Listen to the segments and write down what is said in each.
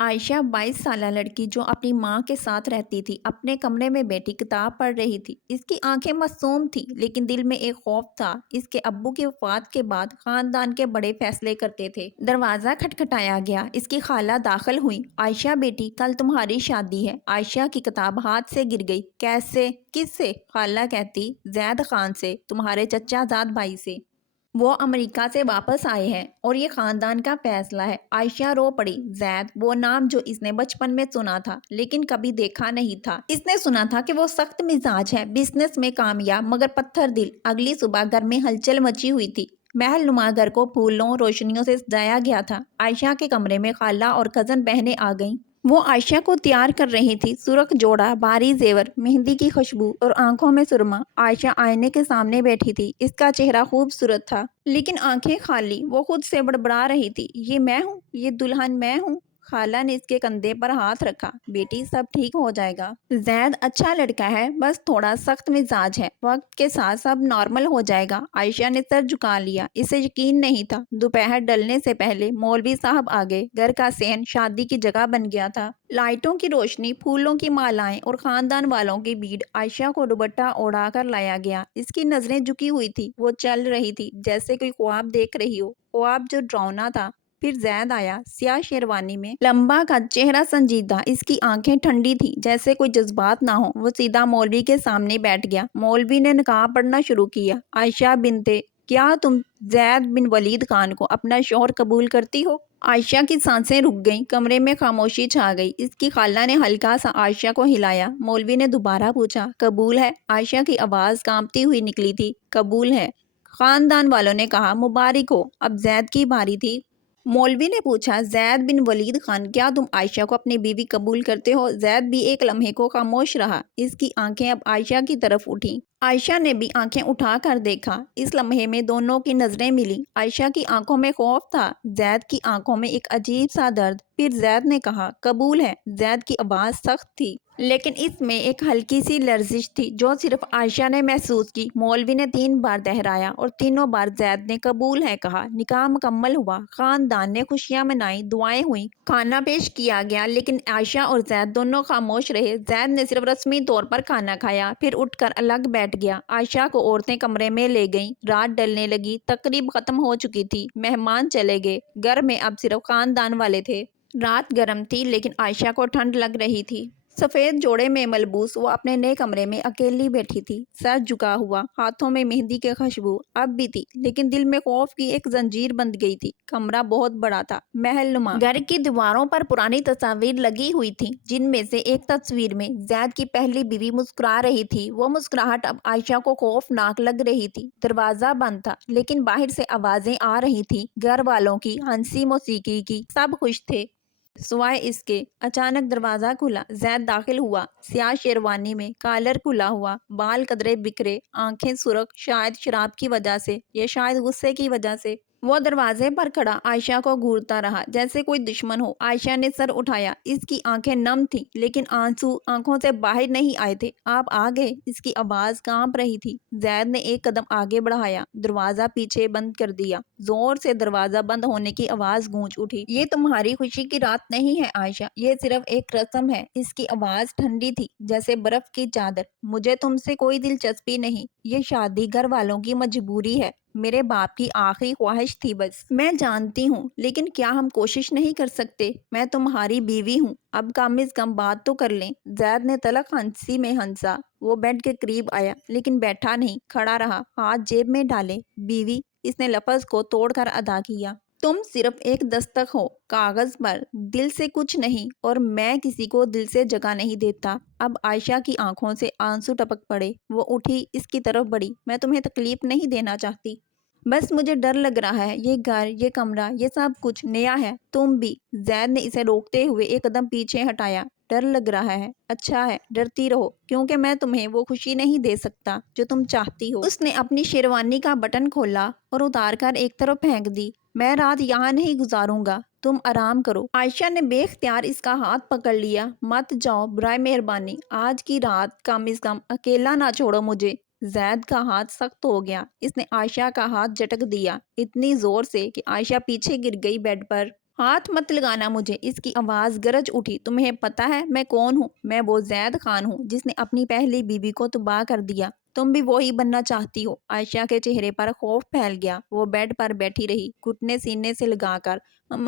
عائشہ 22 سالہ لڑکی جو اپنی ماں کے ساتھ رہتی تھی اپنے کمرے میں بیٹھی کتاب پڑھ رہی تھی۔ اس کی آنکھیں معصوم تھیں لیکن دل میں ایک خوف تھا۔ اس کے ابو کی وفات کے بعد خاندان کے بڑے فیصلے کرتے تھے۔ دروازہ کھٹکھٹایا گیا۔ اس کی خالہ داخل ہوئی۔ عائشہ بیٹی کل تمہاری شادی ہے۔ عائشہ کی کتاب ہاتھ سے گر گئی۔ کیسے؟ کس سے؟ خالہ کہتی زید خان سے، تمہارے چچا زاد بھائی سے۔ وہ امریکہ سے واپس آئے ہیں اور یہ خاندان کا فیصلہ ہے۔ عائشہ رو پڑی۔ زید، وہ نام جو اس نے بچپن میں سنا تھا لیکن کبھی دیکھا نہیں تھا۔ اس نے سنا تھا کہ وہ سخت مزاج ہے، بزنس میں کامیاب مگر پتھر دل۔ اگلی صبح گھر میں ہلچل مچی ہوئی تھی۔ محل نما گھر کو پھولوں روشنیوں سے سجایا گیا تھا۔ عائشہ کے کمرے میں خالہ اور کزن بہنیں آ گئیں۔ وہ عائشہ کو تیار کر رہی تھی۔ سرخ جوڑا، بھاری زیور، مہندی کی خوشبو اور آنکھوں میں سرما۔ عائشہ آئینے کے سامنے بیٹھی تھی۔ اس کا چہرہ خوبصورت تھا لیکن آنکھیں خالی۔ وہ خود سے بڑبڑا رہی تھی، یہ میں ہوں، یہ دلہن میں ہوں۔ خالہ نے اس کے کندھے پر ہاتھ رکھا۔ بیٹی، سب ٹھیک ہو جائے گا۔ زید اچھا لڑکا ہے، بس تھوڑا سخت مزاج ہے، وقت کے ساتھ سب نارمل ہو جائے گا۔ عائشہ نے سر جھکا لیا۔ اسے یقین نہیں تھا۔ دوپہر ڈلنے سے پہلے مولوی صاحب آ گئے۔ گھر کا صحن شادی کی جگہ بن گیا تھا۔ لائٹوں کی روشنی، پھولوں کی مالائیں اور خاندان والوں کی بھیڑ۔ عائشہ کو دوپٹہ اوڑھا کر لایا گیا۔ اس کی نظریں جھکی ہوئی تھی۔ وہ چل رہی تھی جیسے کوئی خواب دیکھ رہی ہو، خواب جو ڈراؤنا تھا۔ پھر زید آیا، سیاہ شیروانی میں، لمبا قد، چہرہ سنجیدہ۔ اس کی آنکھیں ٹھنڈی تھیں جیسے کوئی جذبات نہ ہو۔ وہ سیدھا مولوی کے سامنے بیٹھ گیا۔ مولوی نے نقاب پڑھنا شروع کیا۔ عائشہ بنتے، کیا تم زید بن ولید خان کو اپنا شوہر قبول کرتی ہو؟ عائشہ کی سانسیں رک گئیں۔ کمرے میں خاموشی چھا گئی۔ اس کی خالہ نے ہلکا سا عائشہ کو ہلایا۔ مولوی نے دوبارہ پوچھا، قبول ہے؟ عائشہ کی آواز کانپتی ہوئی نکلی تھی، قبول ہے۔ خاندان والوں نے کہا، مبارک ہو۔ اب زید کی باری تھی۔ مولوی نے پوچھا، زید بن ولید خان، کیا تم عائشہ کو اپنی بیوی قبول کرتے ہو؟ زید بھی ایک لمحے کو خاموش رہا۔ اس کی آنکھیں اب عائشہ کی طرف اٹھیں۔ عائشہ نے بھی آنکھیں اٹھا کر دیکھا۔ اس لمحے میں دونوں کی نظریں ملیں۔ عائشہ کی آنکھوں میں خوف تھا، زید کی آنکھوں میں ایک عجیب سا درد۔ پھر زید نے کہا، قبول ہے۔ زید کی آواز سخت تھی لیکن اس میں ایک ہلکی سی لرزش تھی جو صرف عائشہ نے محسوس کی۔ مولوی نے 3 بار دہرایا اور تینوں بار زید نے قبول ہے کہا۔ نکاح مکمل ہوا۔ خاندان نے خوشیاں منائیں، دعائیں ہوئیں، کھانا پیش کیا گیا لیکن عائشہ اور زید دونوں خاموش رہے۔ زید نے صرف رسمی طور پر کھانا کھایا، پھر اٹھ کر الگ بیٹھ گیا۔ عائشہ کو عورتیں کمرے میں لے گئیں۔ رات ڈلنے لگی، تقریب ختم ہو چکی تھی، مہمان چلے گئے۔ گھر میں اب صرف خاندان والے تھے۔ رات گرم تھی لیکن عائشہ کو ٹھنڈ لگ رہی تھی۔ سفید جوڑے میں ملبوس وہ اپنے نئے کمرے میں اکیلی بیٹھی تھی، سر جھکا ہوا، ہاتھوں میں مہندی کی خوشبو اب بھی تھی لیکن دل میں خوف کی ایک زنجیر بندھ گئی تھی۔ کمرہ بہت بڑا تھا، محل نما۔ گھر کی دیواروں پر پرانی تصاویر لگی ہوئی تھیں جن میں سے ایک تصویر میں زید کی پہلی بیوی مسکرا رہی تھی۔ وہ مسکراہٹ اب عائشہ کو خوفناک لگ رہی تھی۔ دروازہ بند تھا لیکن باہر سے آوازیں آ رہی تھیں، گھر والوں کی، ہنسی موسیقی کی، سب خوش تھے سوائے اس کے۔ اچانک دروازہ کھلا، زید داخل ہوا، سیاہ شیروانی میں، کالر کھلا ہوا، بال قدرے بکھرے، آنکھیں سرخ، شاید شراب کی وجہ سے یا شاید غصے کی وجہ سے۔ وہ دروازے پر کھڑا عائشہ کو گھورتا رہا جیسے کوئی دشمن ہو۔ عائشہ نے سر اٹھایا۔ اس کی آنکھیں نم تھیں لیکن آنسو آنکھوں سے باہر نہیں آئے تھے۔ آپ آ گئے؟ اس کی آواز کانپ رہی تھی۔ زید نے ایک قدم آگے بڑھایا، دروازہ پیچھے بند کر دیا۔ زور سے دروازہ بند ہونے کی آواز گونج اٹھی۔ یہ تمہاری خوشی کی رات نہیں ہے عائشہ، یہ صرف ایک رسم ہے۔ اس کی آواز ٹھنڈی تھی جیسے برف کی چادر۔ مجھے تم سے کوئی دلچسپی نہیں، یہ شادی گھر والوں کی مجبوری ہے، میرے باپ کی آخری خواہش تھی بس۔ میں جانتی ہوں لیکن کیا ہم کوشش نہیں کر سکتے؟ میں تمہاری بیوی ہوں، اب کم از کم بات تو کر لیں۔ زید نے تلخ ہنسی میں ہنسا۔ وہ بیڈ کے قریب آیا لیکن بیٹھا نہیں، کھڑا رہا، ہاتھ جیب میں ڈالے۔ بیوی، اس نے لفظ کو توڑ کر ادا کیا۔ تم صرف ایک دستخط ہو کاغذ پر، دل سے کچھ نہیں، اور میں کسی کو دل سے جگہ نہیں دیتا۔ اب عائشہ کی آنکھوں سے آنسو ٹپک پڑے۔ وہ اٹھی، اس کی طرف بڑھی۔ میں تمہیں تکلیف نہیں دینا چاہتی، بس مجھے ڈر لگ رہا ہے، یہ گھر، یہ کمرہ، یہ سب کچھ نیا ہے، تم بھی۔ زید نے اسے روکتے ہوئے ایک قدم پیچھے ہٹایا۔ ڈر لگ رہا ہے؟ اچھا ہے، ڈرتی رہو، کیونکہ میں تمہیں وہ خوشی نہیں دے سکتا جو تم چاہتی ہو۔ اس نے اپنی شیروانی کا بٹن کھولا اور اتار کر ایک طرف پھینک دی۔ میں رات یہاں نہیں گزاروں گا، تم آرام کرو۔ عائشہ نے بے اختیار اس کا ہاتھ پکڑ لیا۔ مت جاؤ، برائے مہربانی، آج کی رات کم از کم اکیلا نہ چھوڑو مجھے۔ زید کا ہاتھ سخت ہو گیا۔ اس نے عائشہ کا ہاتھ جھٹک دیا اتنی زور سے کہ عائشہ پیچھے گر گئی بیڈ پر۔ ہاتھ مت لگانا مجھے، اس کی آواز گرج اٹھی۔ تمہیں پتہ ہے میں کون ہوں؟ میں وہ زید خان ہوں جس نے اپنی پہلی بیوی کو تباہ کر دیا۔ تم بھی وہی بننا چاہتی ہو؟ عائشہ کے چہرے پر خوف پھیل گیا۔ وہ بیڈ پر بیٹھی رہی، گھٹنے سینے سے لگا کر۔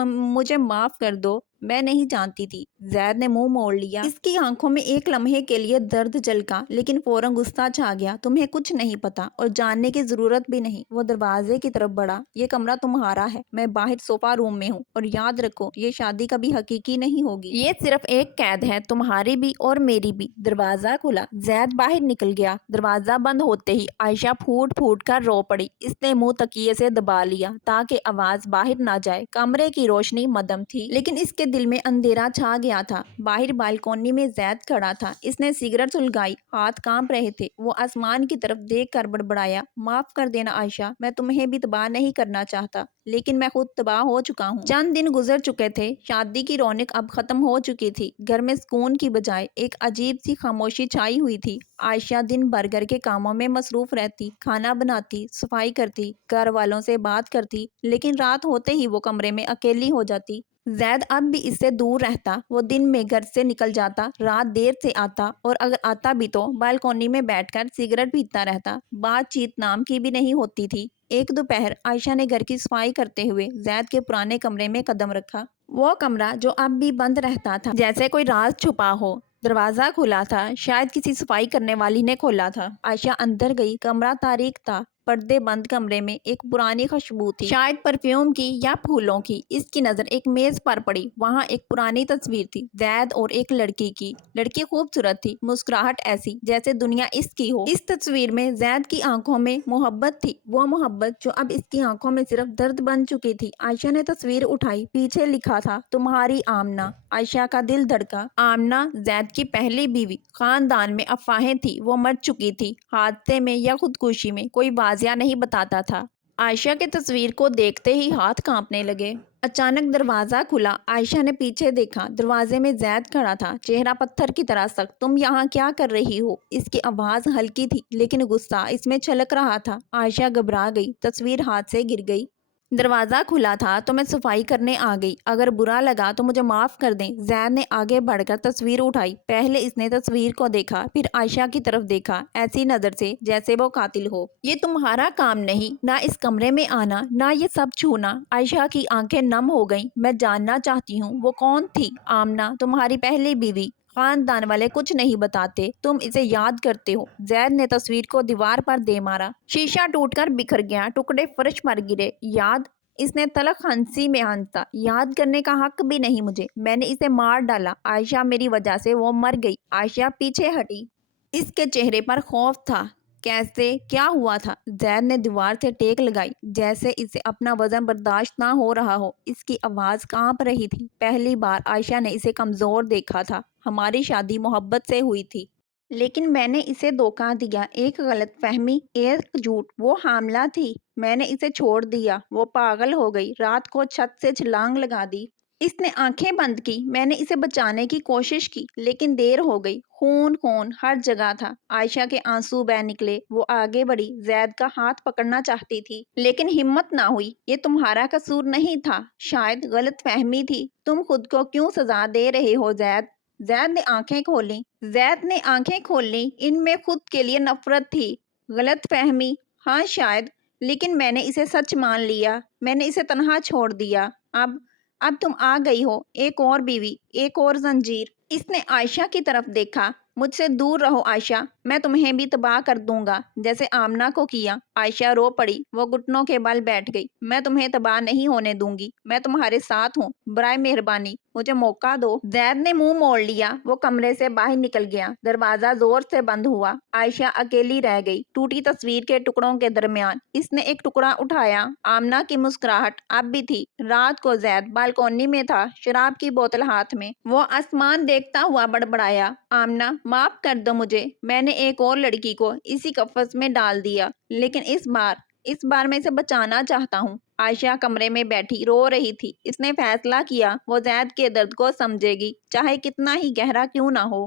مجھے معاف کر دو، میں نہیں جانتی تھی۔ زید نے منہ موڑ لیا۔ اس کی آنکھوں میں ایک لمحے کے لیے درد جھلکا، لیکن فوراً غصہ چھا گیا۔ تمہیں کچھ نہیں پتا اور جاننے کی ضرورت بھی نہیں۔ وہ دروازے کی طرف بڑھا۔ یہ کمرہ تمہارا ہے، میں باہر صوفہ روم میں ہوں، اور یاد رکھو یہ شادی کبھی حقیقی نہیں ہوگی۔ یہ صرف ایک قید ہے، تمہاری بھی اور میری بھی۔ دروازہ کھلا، زید باہر نکل گیا۔ دروازہ بند ہوتے ہی عائشہ پھوٹ پھوٹ کر رو پڑی۔ اس نے منہ تکیے سے دبا لیا تاکہ آواز باہر نہ جائے۔ کمرے کی روشنی مدھم تھی، لیکن اس کے دل میں اندھیرا چھا گیا تھا۔ باہر بالکونی میں زید کھڑا تھا۔ اس نے سگریٹ سلگائی، ہاتھ کانپ رہے تھے۔ وہ آسمان کی طرف دیکھ کر بڑبڑایا، معاف کر دینا عائشہ، میں تمہیں بھی تباہ نہیں کرنا چاہتا، لیکن میں خود تباہ ہو چکا ہوں۔ چند دن گزر چکے تھے، شادی کی رونق اب ختم ہو چکی تھی۔ گھر میں سکون کی بجائے ایک عجیب سی خاموشی چھائی ہوئی تھی۔ عائشہ دن بھر گھر کے کاموں میں مصروف رہتی، کھانا بناتی، صفائی کرتی، گھر والوں سے بات کرتی، لیکن رات ہوتے ہی وہ کمرے میں اکیلی ہو جاتی۔ زید اب بھی اس سے دور رہتا۔ وہ دن میں گھر سے نکل جاتا، رات دیر سے آتا، اور اگر آتا بھی تو بالکونی میں بیٹھ کر سگریٹ پیتا رہتا۔ بات چیت نام کی بھی نہیں ہوتی تھی۔ ایک دوپہر عائشہ نے گھر کی صفائی کرتے ہوئے زید کے پرانے کمرے میں قدم رکھا۔ وہ کمرہ جو اب بھی بند رہتا تھا، جیسے کوئی راز چھپا ہو۔ دروازہ کھلا تھا، شاید کسی صفائی کرنے والی نے کھولا تھا۔ عائشہ اندر گئی۔ کمرہ تاریک تھا، پردے بند۔ کمرے میں ایک پرانی خوشبو تھی، شاید پرفیوم کی یا پھولوں کی۔ اس کی نظر ایک میز پر پڑی۔ وہاں ایک پرانی تصویر تھی، زید اور ایک لڑکی کی۔ لڑکی خوبصورت تھی، مسکراہٹ ایسی جیسے دنیا اس کی ہو۔ اس تصویر میں زید کی آنکھوں میں محبت تھی، وہ محبت جو اب اس کی آنکھوں میں صرف درد بن چکی تھی۔ عائشہ نے تصویر اٹھائی، پیچھے لکھا تھا، تمہاری آمنہ۔ عائشہ کا دل دھڑکا۔ آمنہ زید کی پہلی بیوی۔ خاندان میں افواہیں تھی وہ مر چکی تھی، حادثے میں یا خودکشی میں، کوئی واضح نہیں بتاتا تھا۔ عائشہ کی تصویر کو دیکھتے ہی ہاتھ کانپنے لگے۔ اچانک دروازہ کھلا۔ عائشہ نے پیچھے دیکھا۔ دروازے میں زید کھڑا تھا، چہرہ پتھر کی طرح سخت۔ تم یہاں کیا کر رہی ہو؟ اس کی آواز ہلکی تھی، لیکن غصہ اس میں چھلک رہا تھا۔ عائشہ گھبرا گئی، تصویر ہاتھ سے گر گئی۔ دروازہ کھلا تھا تو میں صفائی کرنے آ گئی، اگر برا لگا تو مجھے معاف کر دیں۔ زید نے آگے بڑھ کر تصویر اٹھائی۔ پہلے اس نے تصویر کو دیکھا، پھر عائشہ کی طرف دیکھا، ایسی نظر سے جیسے وہ قاتل ہو۔ یہ تمہارا کام نہیں، نہ اس کمرے میں آنا، نہ یہ سب چھونا۔ عائشہ کی آنکھیں نم ہو گئیں۔ میں جاننا چاہتی ہوں وہ کون تھی؟ آمنہ، تمہاری پہلی بیوی۔ خاندان والے کچھ نہیں بتاتے، تم اسے یاد کرتے ہو؟ زید نے تصویر کو دیوار پر دے مارا۔ شیشہ ٹوٹ کر بکھر گیا، ٹکڑے فرش پر گرے۔ یاد؟ اس نے تلخ ہنسی میں ہنسا۔ یاد کرنے کا حق بھی نہیں مجھے، میں نے اسے مار ڈالا۔ عائشہ، میری وجہ سے وہ مر گئی۔ عائشہ پیچھے ہٹی۔ اس کے چہرے پر خوف تھا۔ کیسے؟ کیا ہوا تھا؟ زید نے دیوار سے ٹیک لگائی، جیسے اسے اپنا وزن برداشت نہ ہو رہا ہو۔ اس کی آواز کانپ رہی تھی۔ پہلی بار عائشہ نے اسے کمزور دیکھا تھا۔ ہماری شادی محبت سے ہوئی تھی، لیکن میں نے اسے دھوکہ دیا، ایک غلط فہمی، ایک جھوٹ۔ وہ حاملہ تھی، میں نے اسے چھوڑ دیا، وہ پاگل ہو گئی، رات کو چھت سے چھلانگ لگا دی۔ اس نے آنکھیں بند کی، میں نے اسے بچانے کی کوشش کی، لیکن دیر ہو گئی۔ خون خون ہر جگہ تھا۔ عائشہ کے آنسو بہہ نکلے۔ وہ آگے بڑھی، زید کا ہاتھ پکڑنا چاہتی تھی، لیکن ہمت نہ ہوئی۔ یہ تمہارا قصور نہیں تھا، شاید غلط فہمی تھی۔ تم خود کو کیوں سزا دے رہے ہو زید؟ زید نے آنکھیں کھولیں۔ زید نے آنکھیں کھول لیں۔ ان میں خود کے لیے نفرت تھی۔ غلط فہمی؟ ہاں شاید، لیکن میں نے اسے سچ مان لیا، میں نے اسے تنہا چھوڑ دیا۔ اب تم آ گئی ہو، ایک اور بیوی، ایک اور زنجیر۔ اس نے عائشہ کی طرف دیکھا۔ مجھ سے دور رہو عائشہ، میں تمہیں بھی تباہ کر دوں گا، جیسے آمنہ کو کیا۔ عائشہ رو پڑی۔ وہ گھٹنوں کے بل بیٹھ گئی۔ میں تمہیں تباہ نہیں ہونے دوں گی، میں تمہارے ساتھ ہوں، برائے مہربانی مجھے موقع دو۔ زید نے منہ موڑ لیا۔ وہ کمرے سے باہر نکل گیا۔ دروازہ زور سے بند ہوا۔ عائشہ اکیلی رہ گئی، ٹوٹی تصویر کے ٹکڑوں کے درمیان۔ اس نے ایک ٹکڑا اٹھایا۔ آمنہ کی مسکراہٹ اب بھی تھی۔ رات کو زید بالکونی میں تھا، شراب کی بوتل ہاتھ میں۔ وہ آسمان دیکھتا ہوا بڑبڑایا، آمنہ معاف کر دو مجھے، میں نے ایک اور لڑکی کو اسی قفس میں ڈال دیا، لیکن اس بار میں اسے بچانا چاہتا ہوں۔ عائشہ کمرے میں بیٹھی رو رہی تھی۔ اس نے فیصلہ کیا وہ زید کے درد کو سمجھے گی، چاہے کتنا ہی گہرا کیوں نہ ہو۔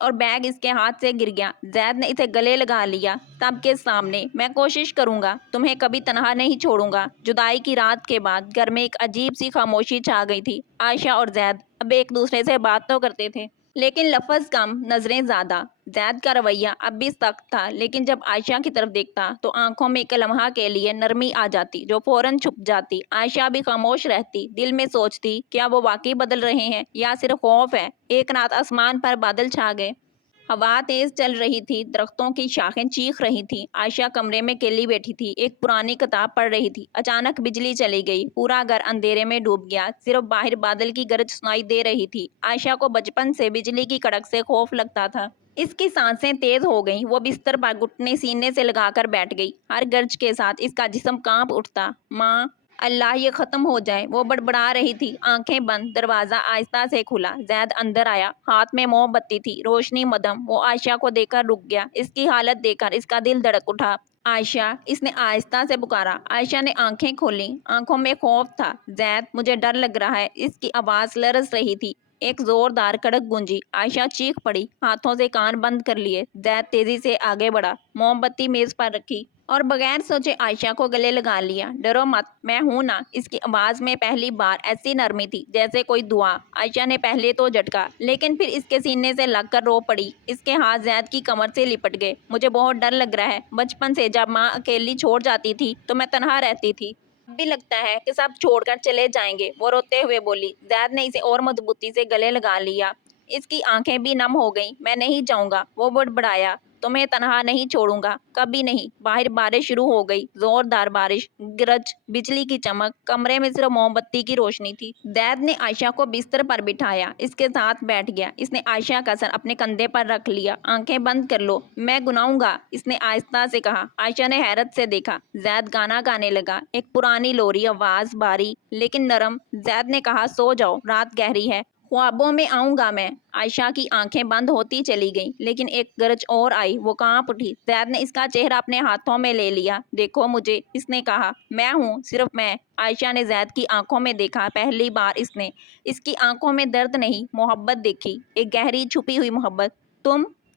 اور بیگ اس کے ہاتھ سے گر گیا۔ زید نے اسے گلے لگا لیا سب کے سامنے۔ میں کوشش کروں گا، تمہیں کبھی تنہا نہیں چھوڑوں گا۔ جدائی کی رات کے بعد گھر میں ایک عجیب سی خاموشی چھا گئی تھی۔ عائشہ اور زید اب ایک دوسرے سے بات تو کرتے تھے، لیکن لفظ کم، نظریں زیادہ۔ زید کا رویہ اب بھی سخت تھا، لیکن جب عائشہ کی طرف دیکھتا تو آنکھوں میں ایک لمحہ کے لیے نرمی آ جاتی جو فوراً چھپ جاتی۔ عائشہ بھی خاموش رہتی، دل میں سوچتی کیا وہ واقعی بدل رہے ہیں یا صرف خوف ہے۔ ایک رات آسمان پر بادل چھا گئے، ہوا تیز چل رہی تھی، درختوں کی شاخیں چیخ رہی تھیں۔ عائشہ کمرے میں اکیلی بیٹھی تھی، ایک پرانی کتاب پڑھ رہی تھی۔ اچانک بجلی چلی گئی، پورا گھر اندھیرے میں ڈوب گیا، صرف باہر بادل کی گرج سنائی دے رہی تھی۔ عائشہ کو بچپن سے بجلی کی کڑک سے خوف لگتا تھا۔ اس کی سانسیں تیز ہو گئیں، وہ بستر پر گھٹنے سینے سے لگا کر بیٹھ گئی۔ ہر گرج کے ساتھ اس کا جسم کانپ اٹھتا۔ ماں، اللہ یہ ختم ہو جائے، وہ بڑبڑا رہی تھی، آنکھیں بند۔ دروازہ آہستہ سے کھلا، زید اندر آیا، ہاتھ میں موم بتی تھی، روشنی مدھم۔ وہ عائشہ کو دیکھ کر رک گیا، اس کی حالت دیکھ کر اس کا دل دھڑک اٹھا۔ عائشہ، اس نے آہستہ سے پکارا۔ عائشہ نے آنکھیں کھولیں، آنکھوں میں خوف تھا۔ زید، مجھے ڈر لگ رہا ہے۔ اس کی آواز لرز رہی تھی۔ ایک زوردار کڑک گونجی، عائشہ چیخ پڑی، ہاتھوں سے کان بند کر لیے۔ زید تیزی سے آگے بڑھا، موم بتی میز پر رکھی اور بغیر سوچے عائشہ کو گلے لگا لیا۔ ڈرو مت، میں ہوں نا۔ اس کی آواز میں پہلی بار ایسی نرمی تھی جیسے کوئی دعا۔ عائشہ نے پہلے تو جھٹکا، لیکن پھر اس کے سینے سے لگ کر رو پڑی۔ اس کے ہاتھ زید کی کمر سے لپٹ گئے۔ مجھے بہت ڈر لگ رہا ہے۔ بچپن سے جب ماں اکیلی چھوڑ جاتی تھی تو میں تنہا رہتی تھی۔ اب بھی لگتا ہے کہ سب چھوڑ کر چلے جائیں گے، وہ روتے ہوئے بولی۔ زید نے اسے اور مضبوطی سے گلے لگا لیا، اس کی آنکھیں بھی نم ہو گئیں۔ میں نہیں جاؤں گا، وہ بڑبڑایا، تمہیں تنہا نہیں چھوڑوں گا، کبھی نہیں۔ باہر بارش شروع ہو گئی، زوردار بارش، گرج، بجلی کی چمک۔ کمرے میں صرف موم بتی کی روشنی تھی۔ زید نے عائشہ کو بستر پر بٹھایا، اس کے ساتھ بیٹھ گیا۔ اس نے عائشہ کا سر اپنے کندھے پر رکھ لیا۔ آنکھیں بند کر لو، میں گناؤں گا، اس نے آہستہ سے کہا۔ عائشہ نے حیرت سے دیکھا۔ زید گانا گانے لگا، ایک پرانی لوری، آواز بھاری لیکن نرم۔ زید نے کہا، سو جاؤ، رات گہری ہے، خوابوں میں آؤں گا میں۔ عائشہ کی آنکھیں بند ہوتی چلی گئیں، لیکن ایک گرج اور آئی، وہ کانپ اٹھی۔ زید نے اس کا چہرہ اپنے ہاتھوں میں لے لیا۔ دیکھو مجھے، اس نے کہا، میں ہوں، صرف میں۔ عائشہ نے زید کی آنکھوں میں دیکھا، پہلی بار اس نے اس کی آنکھوں میں درد نہیں، محبت دیکھی، ایک گہری چھپی ہوئی محبت۔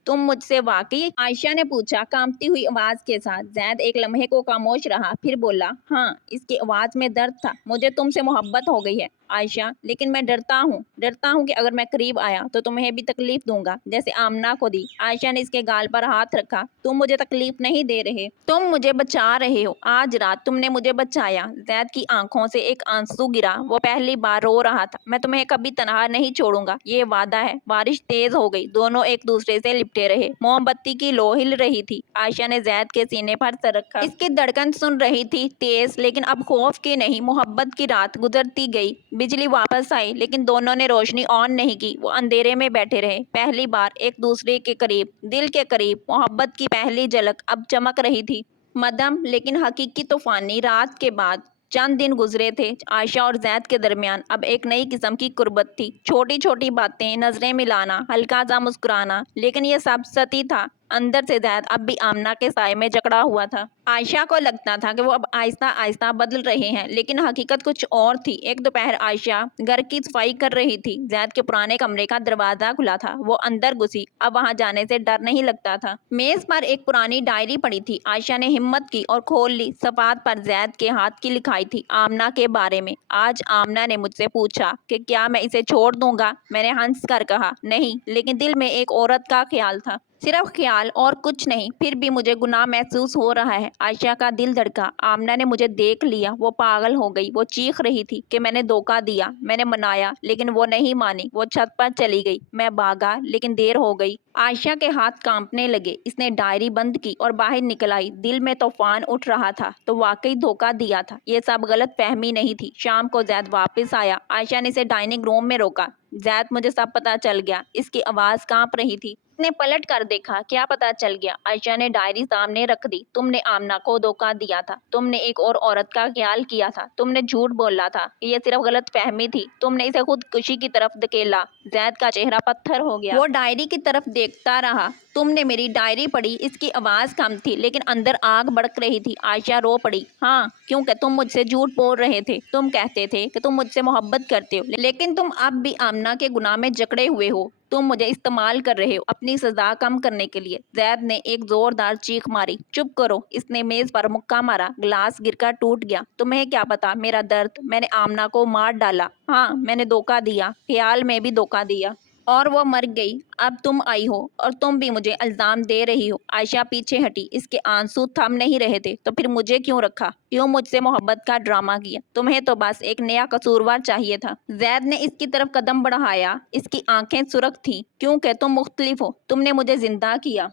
تم مجھ سے واقعی؟ عائشہ نے پوچھا کانپتی ہوئی آواز کے ساتھ۔ زید ایک لمحے کو خاموش رہا، پھر بولا، ہاں۔ اس کی آواز میں درد تھا۔ مجھے تم سے محبت ہو گئی ہے عائشہ، لیکن میں ڈرتا ہوں کہ اگر میں قریب آیا تو تمہیں بھی تکلیف دوں گا جیسے آمنہ کو دی۔ عائشہ نے اس کے گال پر ہاتھ رکھا، تم مجھے تکلیف نہیں دے رہے، تم مجھے بچا رہے ہو۔ آج رات تم نے مجھے بچایا۔ زید کی آنکھوں سے ایک آنسو گرا، وہ پہلی بار رو رہا تھا۔ میں تمہیں کبھی تنہا نہیں چھوڑوں گا، یہ وعدہ ہے۔ بارش تیز ہو گئی، دونوں ایک دوسرے سے لپٹے رہے۔ موم بتی کی لو ہل رہی تھی۔ عائشہ نے زید کے سینے پر سر رکھا، اس کی دھڑکن سن رہی تھی، تیز، لیکن اب خوف کی نہیں، محبت کی۔ رات گزرتی گئی، بجلی واپس آئی، لیکن دونوں نے روشنی آن نہیں کی۔ وہ اندھیرے میں بیٹھے رہے، پہلی بار ایک دوسرے کے قریب، دل کے قریب۔ محبت کی پہلی جھلک اب چمک رہی تھی، مدھم لیکن حقیقی، طوفانی۔ رات کے بعد چند دن گزرے تھے۔ عائشہ اور زید کے درمیان اب ایک نئی قسم کی قربت تھی، چھوٹی چھوٹی باتیں، نظریں ملانا، ہلکا سا مسکرانا، لیکن یہ سب سطحی تھا۔ اندر سے زید اب بھی آمنہ کے سائے میں جکڑا ہوا تھا۔ عائشہ کو لگتا تھا کہ وہ اب آہستہ آہستہ بدل رہے ہیں، لیکن حقیقت کچھ اور تھی۔ ایک دوپہر عائشہ گھر کی صفائی کر رہی تھی، زید کے پرانے کمرے کا دروازہ کھلا تھا، وہ اندر گھسی۔ اب وہاں جانے سے ڈر نہیں لگتا تھا۔ میز پر ایک پرانی ڈائری پڑی تھی، عائشہ نے ہمت کی اور کھول لی۔ صفحات پر زید کے ہاتھ کی لکھائی تھی، آمنہ کے بارے میں۔ آج آمنہ نے مجھ سے پوچھا کہ کیا میں اسے چھوڑ دوں گا۔ میں نے ہنس کر کہا، نہیں، لیکن دل میں ایک عورت کا خیال تھا، صرف خیال اور کچھ نہیں۔ پھر بھی مجھے گناہ محسوس ہو رہا ہے۔ عائشہ کا دل دھڑکا۔ آمنہ نے مجھے دیکھ لیا، وہ پاگل ہو گئی، وہ چیخ رہی تھی کہ میں نے دھوکہ دیا۔ میں نے منایا، لیکن وہ نہیں مانی، وہ چھت پر چلی گئی۔ میں بھاگا، لیکن دیر ہو گئی۔ عائشہ کے ہاتھ کانپنے لگے، اس نے ڈائری بند کی اور باہر نکل آئی۔ دل میں طوفان اٹھ رہا تھا، تو واقعی دھوکہ دیا تھا، یہ سب غلط فہمی نہیں تھی۔ شام کو زید واپس آیا، عائشہ نے اسے ڈائننگ روم میں روکا۔ زید، مجھے سب پتہ چل گیا۔ اس کی آواز کانپ رہی تھی۔ اس نے پلٹ کر دیکھا، کیا پتہ چل گیا؟ عائشہ نے ڈائری سامنے رکھ دی۔ تم نے آمنہ کو دھوکہ دیا تھا، تم نے ایک اور عورت کا خیال کیا تھا، تم نے جھوٹ بولا تھا کہ یہ صرف غلط فہمی تھی، تم نے اسے خودکشی کی طرف دھکیلا۔ زید کا چہرہ پتھر ہو گیا، وہ ڈائری کی طرف دیکھتا رہا۔ تم نے میری ڈائری پڑھی؟ اس کی آواز کم تھی، لیکن اندر آگ بھڑک رہی تھی۔ عائشہ رو پڑی، ہاں، کیونکہ تم مجھ سے جھوٹ بول رہے تھے۔ تم کہتے تھے کہ تم مجھ سے محبت کرتے ہو، لیکن تم اب بھی آمنہ آمنہ کے گناہ میں جکڑے ہوئے ہو، تم مجھے استعمال کر رہے ہو اپنی سزا کم کرنے کے لیے۔ زید نے ایک زوردار چیخ ماری۔ چپ کرو، اس نے میز پر مکہ مارا، گلاس گر کر ٹوٹ گیا۔ تمہیں کیا پتا میرا درد، میں نے آمنہ کو مار ڈالا، ہاں میں نے دھوکہ دیا، خیال میں بھی دھوکہ دیا، اور وہ مر گئی۔ اب تم آئی ہو اور تم بھی مجھے الزام دے رہی ہو۔ عائشہ پیچھے ہٹی، اس کے آنسو تھم نہیں رہے تھے۔ تو پھر مجھے کیوں رکھا، کیوں مجھ سے محبت کا ڈرامہ کیا؟ تمہیں تو بس ایک نیا قصوروار چاہیے تھا۔ زید نے اس کی طرف قدم بڑھایا، اس کی آنکھیں سرخ تھیں۔ کیونکہ تم مختلف ہو، تم نے مجھے زندہ کیا،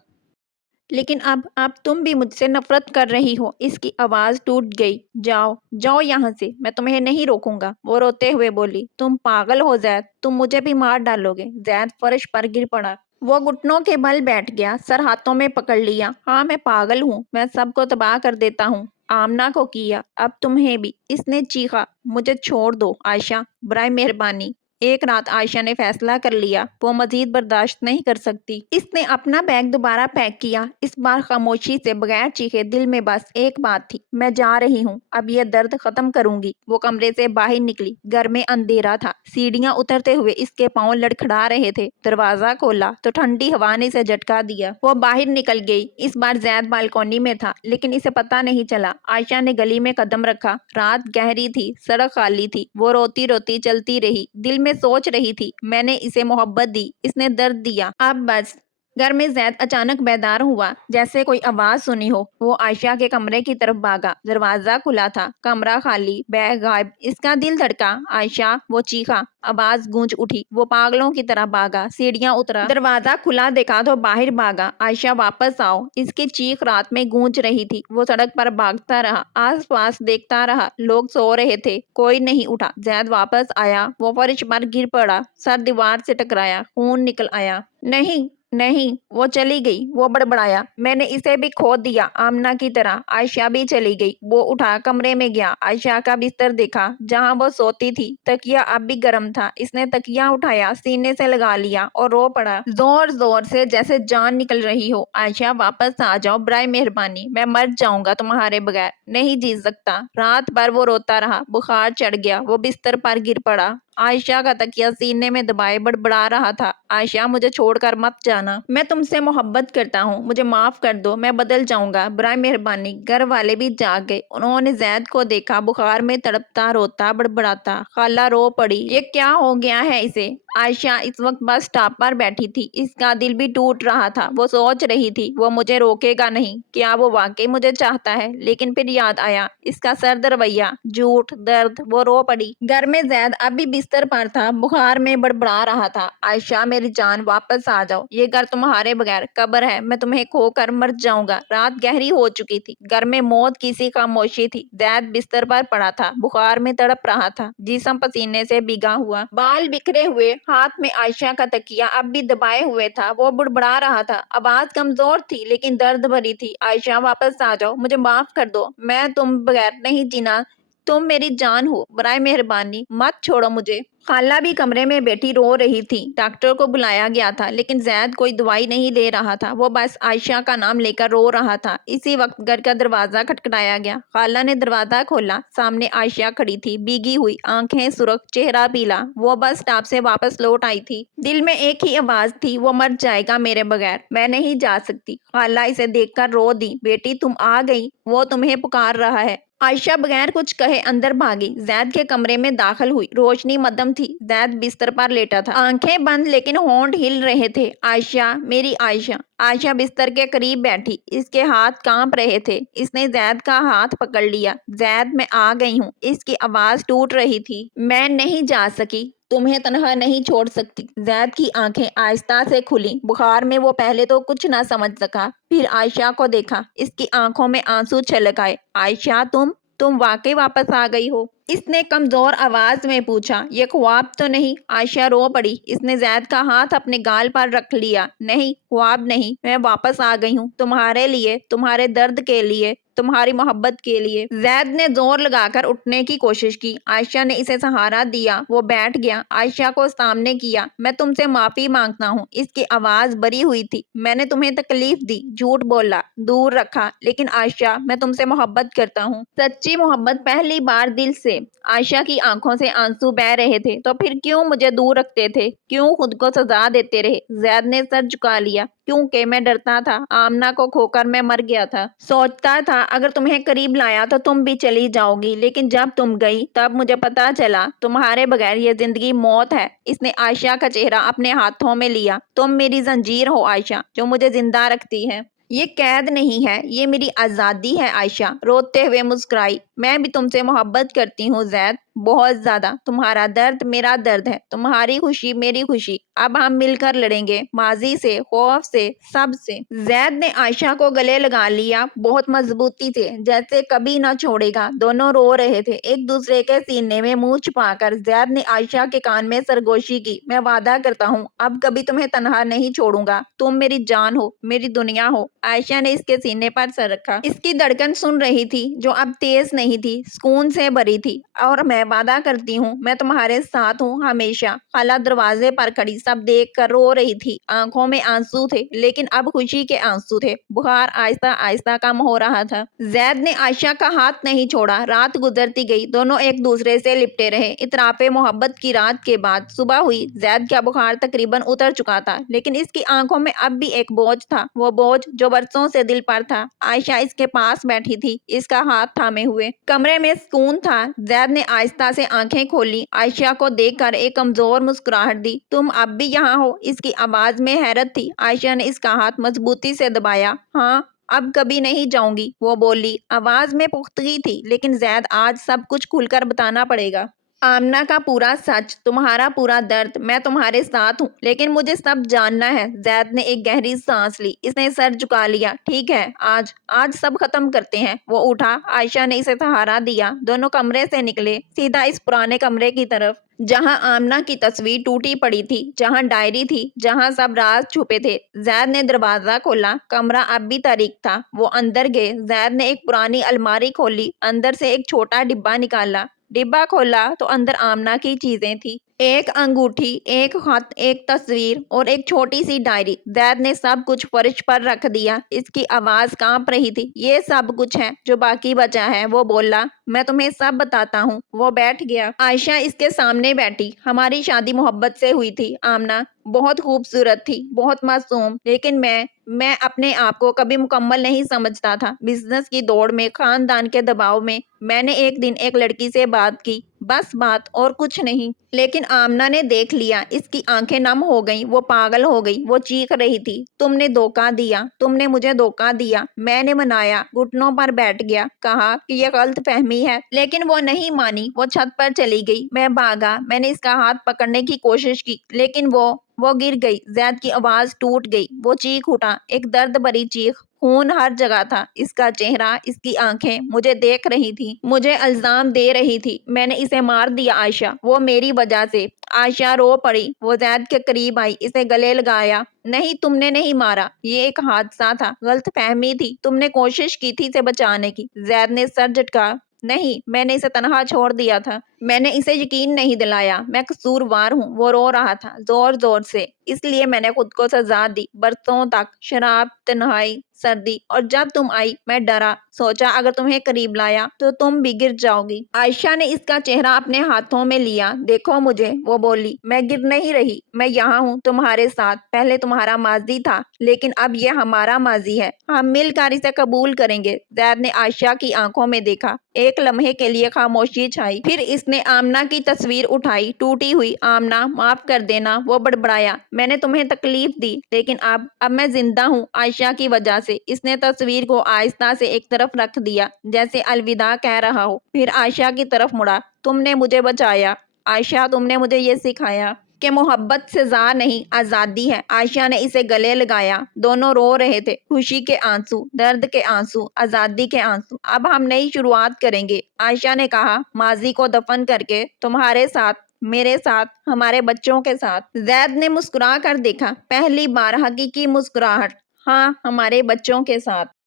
لیکن اب تم بھی مجھ سے نفرت کر رہی ہو۔ اس کی آواز ٹوٹ گئی۔ جاؤ جاؤ یہاں سے، میں تمہیں نہیں روکوں گا، وہ روتے ہوئے بولی۔ تم پاگل ہو زید، تم مجھے بھی مار ڈالو گے۔ زید فرش پر گر پڑا، وہ گھٹنوں کے بل بیٹھ گیا، سر ہاتھوں میں پکڑ لیا۔ ہاں میں پاگل ہوں، میں سب کو تباہ کر دیتا ہوں، آمنہ کو کیا، اب تمہیں بھی، اس نے چیخا۔ مجھے چھوڑ دو عائشہ، برائے مہربانی۔ ایک رات عائشہ نے فیصلہ کر لیا، وہ مزید برداشت نہیں کر سکتی۔ اس نے اپنا بیگ دوبارہ پیک کیا، اس بار خاموشی سے، بغیر چیخے۔ دل میں بس ایک بات تھی، میں جا رہی ہوں، اب یہ درد ختم کروں گی۔ وہ کمرے سے باہر نکلی، گھر میں اندھیرا تھا، سیڑھیاں اترتے ہوئے اس کے پاؤں لڑکھڑا رہے تھے۔ دروازہ کھولا تو ٹھنڈی ہوا نے اسے جھٹکا دیا۔ وہ باہر نکل گئی، اس بار زید بالکونی میں تھا، لیکن اسے پتہ نہیں چلا۔ عائشہ نے گلی میں قدم رکھا، رات گہری تھی، سڑک خالی تھی، وہ روتی روتی چلتی رہی، دل میں سوچ رہی تھی، میں نے اسے محبت دی، اس نے درد دیا، اب بس۔ گھر میں زید اچانک بیدار ہوا، جیسے کوئی آواز سنی ہو۔ وہ عائشہ کے کمرے کی طرف بھاگا، دروازہ کھلا تھا، کمرہ خالی، بیگ غائب۔ اس کا دل دھڑکا۔ عائشہ، وہ چیخا، آواز گونج اٹھی۔ وہ پاگلوں کی طرح بھاگا، سیڑھیاں اترا، دروازہ کھلا دیکھا تو باہر بھاگا۔ عائشہ واپس آؤ، اس کی چیخ رات میں گونج رہی تھی۔ وہ سڑک پر بھاگتا رہا، آس پاس دیکھتا رہا، لوگ سو رہے تھے، کوئی نہیں اٹھا۔ زید واپس آیا، وہ فرش پر گر پڑا، سر دیوار سے ٹکرایا، خون نکل آیا۔ نہیں نہیں، وہ چلی گئی، وہ بڑبڑایا، میں نے اسے بھی کھو دیا آمنہ کی طرح۔ عائشہ بھی چلی گئی۔ وہ اٹھا، کمرے میں گیا، عائشہ کا بستر دیکھا جہاں وہ سوتی تھی، تکیا اب بھی گرم تھا۔ اس نے تکیا اٹھایا، سینے سے لگا لیا اور رو پڑا، زور زور سے، جیسے جان نکل رہی ہو۔ عائشہ واپس آ جاؤ، برائے مہربانی، میں مر جاؤں گا تمہارے بغیر، نہیں جی سکتا۔ رات بھر وہ روتا رہا، بخار چڑھ گیا، وہ بستر پر گر پڑا۔ عائشہ کا تکیہ سینے میں دبائے بڑبڑا رہا تھا، عائشہ مجھے چھوڑ کر مت جانا، میں تم سے محبت کرتا ہوں، مجھے معاف کر دو، میں بدل جاؤں گا، برائے مہربانی۔ گھر والے بھی جاگ گئے، انہوں نے زید کو دیکھا، بخار میں تڑپتا، روتا، بڑبڑاتا۔ خالہ رو پڑی، یہ کیا ہو گیا ہے اسے؟ عائشہ اس وقت بس اسٹاپ پر بیٹھی تھی، اس کا دل بھی ٹوٹ رہا تھا۔ وہ سوچ رہی تھی، وہ مجھے روکے گا نہیں، کیا وہ واقعی مجھے چاہتا ہے؟ لیکن پھر یاد آیا اس کا سرد رویہ، جھوٹ، درد۔ وہ رو پڑی۔ گھر میں زید اب بھی بستر پر تھا، بخار میں بڑبڑا رہا تھا۔ عائشہ میری جان، واپس آ جاؤ، یہ گھر تمہارے بغیر قبر ہے، میں تمہیں کھو کر مر جاؤں گا۔ رات گہری ہو چکی تھی، گھر میں موت کی سی خاموشی تھی۔ زید بستر پر پڑا تھا، بخار میں تڑپ رہا تھا، جسم پسینے سے بھیگا ہوا، بال بکھرے ہوئے، ہاتھ میں عائشہ کا تکیہ اب بھی دبائے ہوئے تھا۔ وہ بڑبڑا رہا تھا، آواز کمزور تھی لیکن درد بھری تھی، عائشہ واپس آ جاؤ، مجھے معاف کر دو، میں تم بغیر نہیں جینا، تم میری جان ہو، برائے مہربانی مت چھوڑو مجھے۔ خالہ بھی کمرے میں بیٹھی رو رہی تھی۔ ڈاکٹر کو بلایا گیا تھا لیکن زید کوئی دوائی نہیں دے رہا تھا، وہ بس عائشہ کا نام لے کر رو رہا تھا۔ اسی وقت گھر کا دروازہ کھٹکھٹایا گیا، خالہ نے دروازہ کھولا، سامنے عائشہ کھڑی تھی، بھیگی ہوئی، آنکھیں سرخ، چہرہ پیلا۔ وہ بس اسٹاپ سے واپس لوٹ آئی تھی، دل میں ایک ہی آواز تھی، وہ مر جائے گا میرے بغیر، میں نہیں جا سکتی۔ خالہ اسے دیکھ کر رو دی، بیٹی تم آ گئی، وہ تمہیں پکار رہا ہے۔ عائشہ بغیر کچھ کہے اندر بھاگی، زید کے کمرے میں داخل ہوئی، روشنی مدھم تھی، زید بستر پر لیٹا تھا، آنکھیں بند لیکن ہونٹ ہل رہے تھے۔ عائشہ، میری عائشہ۔ عائشہ بستر کے قریب بیٹھی، اس کے ہاتھ کانپ رہے تھے، اس نے زید کا ہاتھ پکڑ لیا۔ زید، میں آ گئی ہوں، اس کی آواز ٹوٹ رہی تھی، میں نہیں جا سکی، تمہیں تنہا نہیں چھوڑ سکتی۔ زید کی آنکھیں آہستہ سے کھلیں، بخار میں وہ پہلے تو کچھ نہ سمجھ سکا، پھر عائشہ کو دیکھا، اس کی آنکھوں میں آنسو چھلک آئے۔ عائشہ، تم واقعی واپس آ گئی ہو؟ اس نے کمزور آواز میں پوچھا، یہ خواب تو نہیں؟ عائشہ رو پڑی، اس نے زید کا ہاتھ اپنے گال پر رکھ لیا، نہیں، خواب نہیں، میں واپس آ گئی ہوں، تمہارے لیے، تمہارے درد کے لیے، تمہاری محبت کے لیے۔ زید نے زور لگا کر اٹھنے کی کوشش کی، عائشہ نے اسے سہارا دیا، وہ بیٹھ گیا، عائشہ کو سامنے کیا۔ میں تم سے معافی مانگتا ہوں، اس کی آواز بھری ہوئی تھی، میں نے تمہیں تکلیف دی، جھوٹ بولا، دور رکھا، لیکن عائشہ، میں تم سے محبت کرتا ہوں، سچی محبت، پہلی بار دل سے۔ عائشہ کی آنکھوں سے آنسو بہ رہے تھے۔ تو پھر کیوں مجھے دور رکھتے تھے؟ کیوں خود کو سزا دیتے رہے؟ زید نے سر جھکا لیا۔ کیونکہ میں ڈرتا تھا، آمنہ کو کھو کر میں مر گیا تھا۔ سوچتا تھا اگر تمہیں قریب لایا تو تم بھی چلی جاؤ گی، لیکن جب تم گئی تب مجھے پتا چلا تمہارے بغیر یہ زندگی موت ہے۔ اس نے عائشہ کا چہرہ اپنے ہاتھوں میں لیا۔ تم میری زنجیر ہو عائشہ، جو مجھے زندہ رکھتی ہے۔ یہ قید نہیں ہے، یہ میری آزادی ہے عائشہ۔ روتے ہوئے مسکرائی۔ میں بھی تم سے محبت کرتی ہوں زید، بہت زیادہ۔ تمہارا درد میرا درد ہے، تمہاری خوشی میری خوشی۔ اب ہم مل کر لڑیں گے، ماضی سے، خوف سے، سب سے۔ زید نے عائشہ کو گلے لگا لیا بہت مضبوطی سے، جیسے کبھی نہ چھوڑے گا۔ دونوں رو رہے تھے ایک دوسرے کے سینے میں منہ چھپا کر۔ زید نے عائشہ کے کان میں سرگوشی کی۔ میں وعدہ کرتا ہوں اب کبھی تمہیں تنہا نہیں چھوڑوں گا، تم میری جان ہو، میری دنیا ہو۔ عائشہ نے اس کے سینے پر سر رکھا۔ اس کی دھڑکن سن رہی تھی جو اب تیز نہیں تھی، سکون سے بھری تھی۔ اور میں وعدہ کرتی ہوں میں تمہارے ساتھ ہوں ہمیشہ۔ خالہ دروازے پر کھڑی سب دیکھ کر رو رہی تھی۔ آنکھوں میں آنسو تھے، لیکن اب خوشی کے آنسو تھے۔ بخار آہستہ آہستہ کم ہو رہا تھا۔ زید نے عائشہ کا ہاتھ نہیں چھوڑا۔ رات گزرتی گئی، دونوں ایک دوسرے سے لپٹے رہے۔ اطراف محبت کی رات کے بعد صبح ہوئی۔ زید کا بخار تقریباً اتر چکا تھا، لیکن اس کی آنکھوں میں اب بھی ایک بوجھ تھا، وہ بوجھ جو برسوں سے دل پر تھا۔ عائشہ اس کے پاس بیٹھی تھی، اس کا ہاتھ تھامے ہوئے۔ کمرے میں سکون تھا۔ زید نے آہستہ سے آنکھیں کھولی، عائشہ کو دیکھ کر ایک کمزور مسکراہٹ دی۔ تم اب بھی یہاں ہو؟ اس کی آواز میں حیرت تھی۔ عائشہ نے اس کا ہاتھ مضبوطی سے دبایا۔ ہاں، اب کبھی نہیں جاؤں گی، وہ بولی۔ آواز میں پختگی تھی۔ لیکن زید آج سب کچھ کھل کر بتانا پڑے گا۔ آمنہ کا پورا سچ، تمہارا پورا درد، میں تمہارے ساتھ ہوں، لیکن مجھے سب جاننا ہے۔ زید نے ایک گہری سانس لی۔ اس نے سر جھکا لیا۔ ٹھیک ہے، آج سب ختم کرتے ہیں۔ وہ اٹھا۔ عائشہ نے اسے سہارا دیا۔ دونوں کمرے سے نکلے، سیدھا اس پرانے کمرے کی طرف جہاں آمنہ کی تصویر ٹوٹی پڑی تھی، جہاں ڈائری تھی، جہاں سب راز چھپے تھے۔ زید نے دروازہ کھولا۔ کمرہ اب بھی تاریک تھا۔ وہ اندر گئے۔ زید نے ایک پرانی الماری کھولی، اندر سے ایک چھوٹا ڈبہ نکالا۔ ڈبہ کھولا تو اندر آمنہ کی چیزیں تھی۔ ایک انگوٹھی، ایک خط، ایک تصویر اور ایک چھوٹی سی ڈائری۔ زید نے سب کچھ فرش پر رکھ دیا۔ اس کی آواز کانپ رہی تھی۔ یہ سب کچھ ہے جو باقی بچا ہے، وہ بولا۔ میں تمہیں سب بتاتا ہوں۔ وہ بیٹھ گیا۔ عائشہ اس کے سامنے بیٹھی۔ ہماری شادی محبت سے ہوئی تھی آمنہ، بہت خوبصورت تھی، بہت معصوم، لیکن میں اپنے آپ کو کبھی مکمل نہیں سمجھتا تھا۔ بزنس کی دوڑ میں، خاندان کے دباؤ میں، میں نے ایک دن ایک لڑکی سے بات کی، بس بات، اور کچھ نہیں۔ لیکن آمنہ نے دیکھ لیا۔ اس کی آنکھیں نم ہو گئیں، وہ پاگل ہو گئی، وہ چیخ رہی تھی۔ تم نے دھوکہ دیا، تم نے مجھے دھوکہ دیا۔ میں نے منایا، گھٹنوں پر بیٹھ گیا، کہا کہ یہ غلط فہمی ہے، لیکن وہ نہیں مانی۔ وہ چھت پر چلی گئی۔ میں بھاگا، میں نے اس کا ہاتھ پکڑنے کی کوشش کی، لیکن وہ گر گئی۔ زید کی آواز ٹوٹ گئی۔ وہ چیخ اٹھا، ایک درد بھری چیخ۔ خون ہر جگہ تھا۔ اس کا چہرہ، اس کی آنکھیں مجھے دیکھ رہی تھی، مجھے الزام دے رہی تھی۔ میں نے اسے مار دیا عائشہ، وہ میری وجہ سے۔ عائشہ رو پڑی۔ وہ زید کے قریب آئی، اسے گلے لگایا۔ نہیں، تم نے نہیں مارا، یہ ایک حادثہ تھا، غلط فہمی تھی، تم نے کوشش کی تھی اسے بچانے کی۔ زید نے سر جھٹکا۔ نہیں، میں نے اسے تنہا چھوڑ دیا تھا، میں نے اسے یقین نہیں دلایا، میں قصوروار ہوں۔ وہ رو رہا تھا، زور زور سے۔ اس لیے میں نے خود کو سزا دی، برسوں تک، شراب، تنہائی، سردی، اور جب تم آئی میں ڈرا، سوچا اگر تمہیں قریب لایا تو تم بھی گر جاؤ گی۔ عائشہ نے اس کا چہرہ اپنے ہاتھوں میں لیا۔ دیکھو مجھے، وہ بولی، میں گر نہیں رہی، میں یہاں ہوں تمہارے ساتھ۔ پہلے تمہارا ماضی تھا، لیکن اب یہ ہمارا ماضی ہے، ہم مل کر اسے قبول کریں گے۔ زید نے عائشہ کی آنکھوں میں دیکھا۔ ایک لمحے کے لیے خاموشی چھائی، پھر اس نے آمنہ کی تصویر اٹھائی، ٹوٹی ہوئی۔ آمنہ، معاف کر دینا، وہ بڑبڑایا، میں نے تمہیں تکلیف دی، لیکن اب میں زندہ ہوں عائشہ کی وجہ سے۔ اس نے تصویر کو آہستہ سے ایک طرف رکھ دیا، جیسے الوداع کہہ رہا ہو، پھر عائشہ کی طرف مڑا۔ تم نے مجھے بچایا عائشہ، تم نے مجھے یہ سکھایا کہ محبت سزا نہیں، آزادی ہے۔ عائشہ نے اسے گلے لگایا۔ دونوں رو رہے تھے، خوشی کے آنسو، درد کے آنسو، آزادی کے آنسو۔ اب ہم نئی شروعات کریں گے، عائشہ نے کہا، ماضی کو دفن کر کے، تمہارے ساتھ، میرے ساتھ، ہمارے بچوں کے ساتھ۔ زید نے مسکرا کر دیکھا، پہلی بار حقیقی مسکراہٹ۔ ہاں، ہمارے بچوں کے ساتھ۔